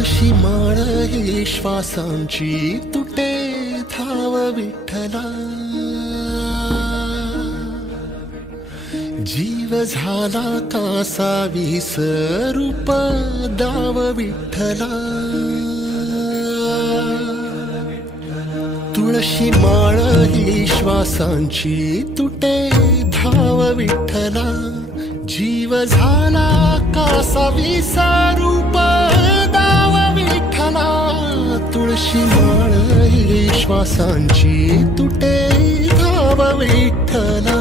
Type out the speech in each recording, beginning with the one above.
तुळशी माळ ही श्वासांची तुटे धाव विठ्ठला, जीव झाला कासा विसरूप दाव विठ्ठला. तुळशी माळ ही श्वासांची तुटे धाव विठ्ठला, जीव झाला कासा विसरूप दाव विठ्ठला. तुळशी माळ ही श्वासांची तुटे धाव विठ्ठला.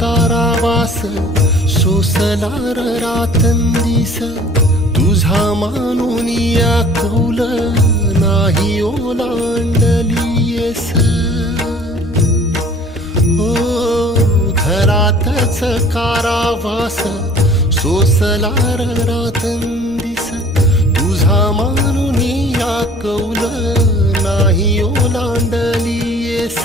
कारावास सोसलार रातंदिस, तुझा मानून या कौल नाही ओलांडलीयस. हो घरातच कारावास सोसलार रातंदिस, तुझा मानून या कौल नाही ओलांडलीयस.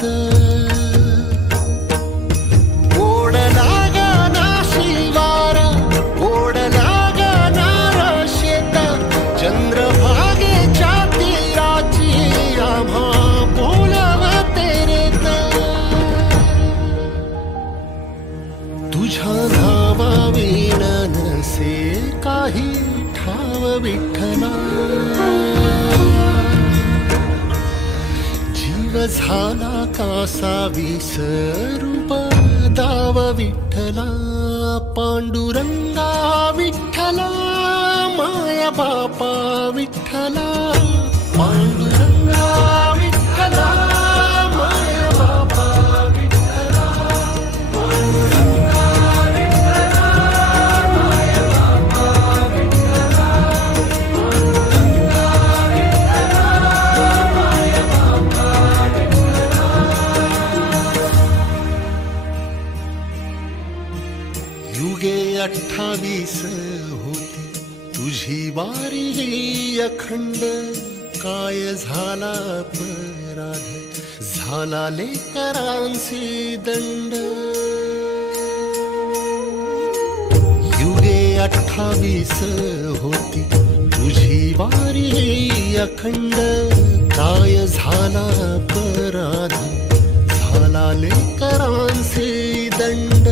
तुझ्या नावा वीण नसे काही ठाव विठ्ठला, जीव झाला कासा विसरूप दाव विठ्ठला. पांडुरंगा विठ्ठला माया बापा विठ्ठला, पांडुरंगा विठ्ठला माया बापा विठ्ठला. युगे 28 होती तुझी वारी ही अखंड, काय झाला अपराध झाला लेकरांचे दंड. युगे 28 होती तुझी वारी ही अखंड, काय झाला अपराध झाला लेकरांचे दंड.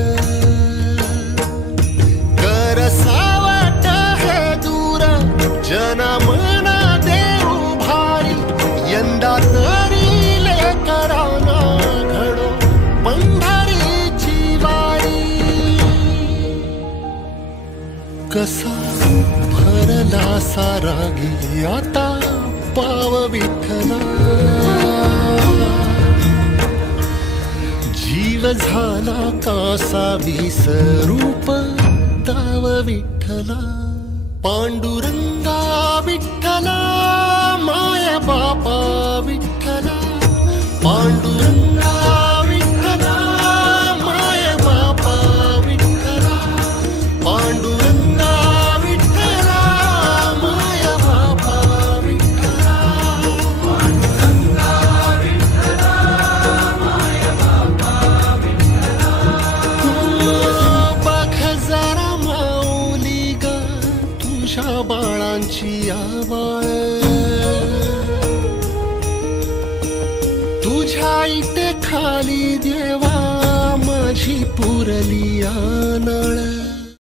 सावट हे दूर जनमना देऊ भारी, यंदा तरी लेकरांना घडो पंढरीची वारी. कसा भरला सारा गे आता पाव विठ्ठला, जीव झाला कासा विसरूप दाव विठ्ठला. पांडुरंगा विठ्ठला माया बापा विठ्ठला, पांडुरंगा विठ्ठला माया बापा विठ्ठला, पांडुरंगा विठ्ठला माया बापा विठ्ठला, पांडुरंगा विठ्ठला माया बापा विठ्ठला. बघ जरा तुझ्या बाळांची आवाळ, तुझ्या इथे खाली देवा माझी पुरली नाळ.